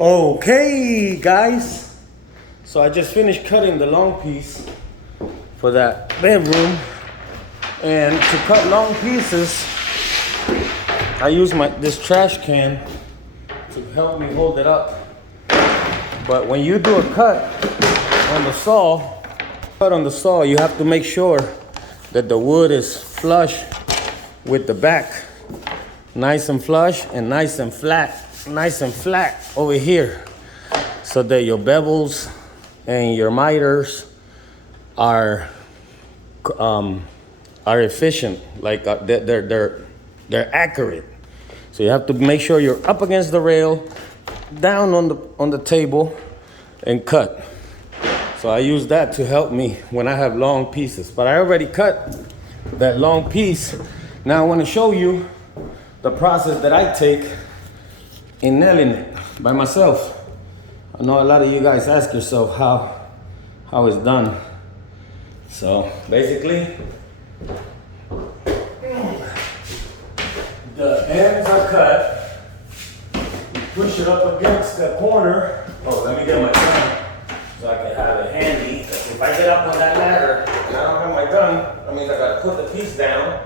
Okay, guys. So I just finished cutting the long piece for that bedroom. And to cut long pieces, I use this trash can to help me hold it up. But when you do a cut on the saw, you have to make sure that the wood is flush with the back. Nice and flush and nice and flat over here, so that your bevels and your miters are efficient, like they're accurate. So you have to make sure you're up against the rail, down on the table, and cut. So I use that to help me when I have long pieces. But I already cut that long piece. Now I want to show you the process that I take in nailing it by myself. I know a lot of you guys ask yourself how it's done. So basically, the ends are cut. Push it up against the corner. Oh, let me get my gun so I can have it handy. If I get up on that ladder and I don't have my gun, that means I gotta put the piece down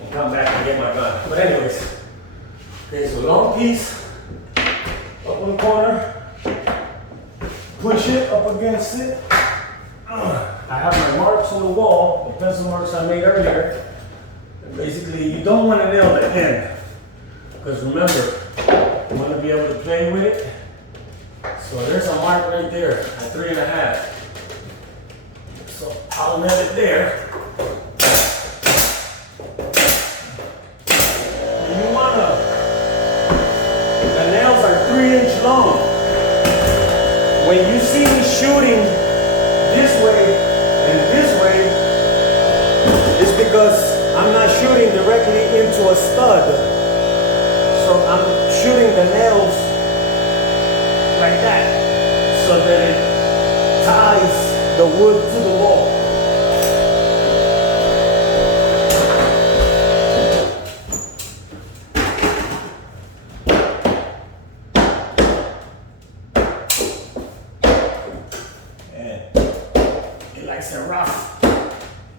and come back and get my gun. But anyways, okay, so long piece. Up in the corner, push it up against it. I have my marks on the wall, the pencil marks I made earlier. And basically, you don't want to nail the end, because remember, you want to be able to play with it. So there's a mark right there at 3.5. So I'll nail it there. The nails are 3-inch long. When you see me shooting this way and this way, it's because I'm not shooting directly into a stud. So I'm shooting the nails like that, so that it ties the wood to the wall. Nice and rough.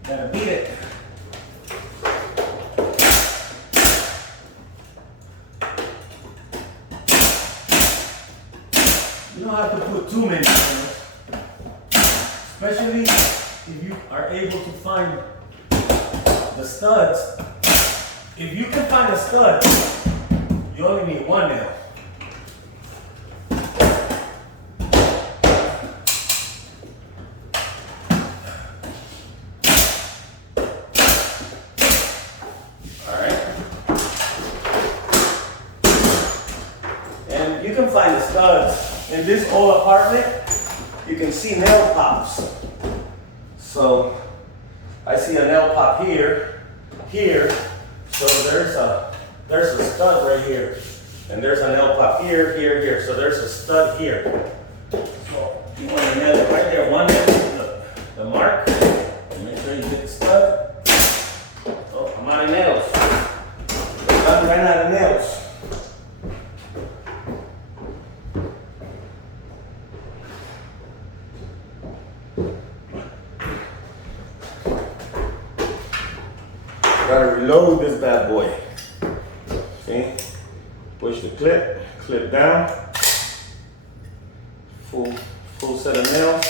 Gotta beat it. You don't have to put too many nails, especially if you are able to find the studs. If you can find a stud, you only need 1 nail. You can find the studs. In this old apartment, you can see nail pops. So I see a nail pop here. So there's a stud right here. And there's a nail pop here. So there's a stud here. So you want to nail it right there. One nail, the mark. And make sure you get the stud. Oh, I'm out of nails. I ran out of nails. Gotta reload this bad boy. See? Push the clip down. Full set of nails.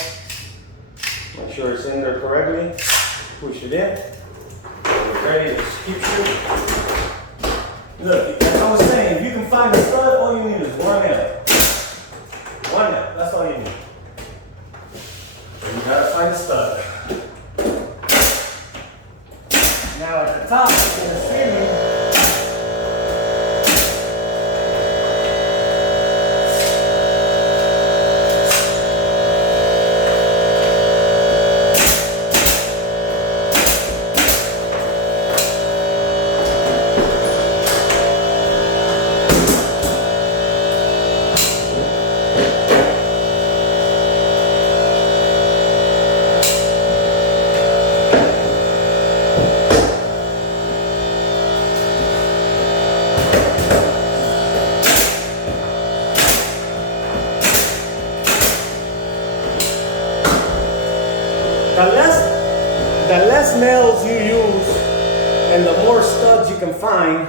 Make sure it's in there correctly. Push it in. We're ready to keep shooting. Look, as I was saying, if you can find the stud, all you need is 1 nail. 1 nail, that's all you need. And you gotta find the stud. Now at the top, in the ceiling, less nails you use and the more studs you can find,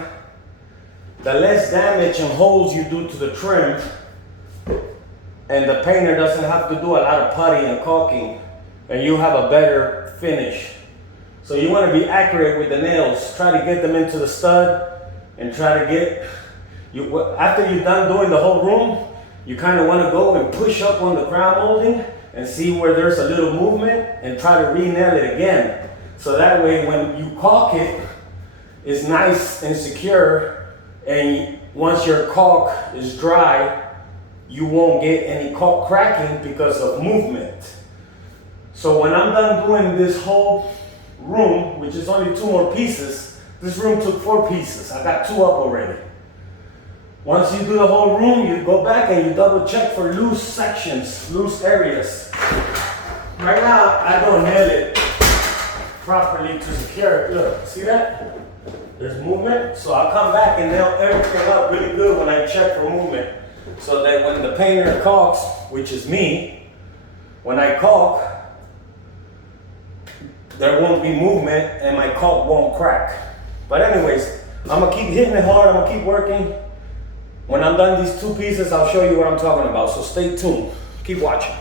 the less damage and holes you do to the trim, and the painter doesn't have to do a lot of putty and caulking, and you have a better finish. So you want to be accurate with the nails. Try to get them into the stud, and try to get, after you're done doing the whole room, you kind of want to go and push up on the crown molding and see where there's a little movement and try to re-nail it again. So that way when you caulk it, it's nice and secure, and once your caulk is dry, you won't get any caulk cracking because of movement. So when I'm done doing this whole room, which is only 2 more pieces, this room took 4 pieces. I got 2 up already. Once you do the whole room, you go back and you double check for loose sections, loose areas. Right now, I don't nail it properly to secure it. Look, see that? There's movement. So I'll come back and nail everything up really good when I check for movement. So that when the painter caulks, which is me, when I caulk, there won't be movement and my caulk won't crack. But anyways, I'm gonna keep hitting it hard, I'm gonna keep working. When I'm done these 2 pieces, I'll show you what I'm talking about, so stay tuned. Keep watching.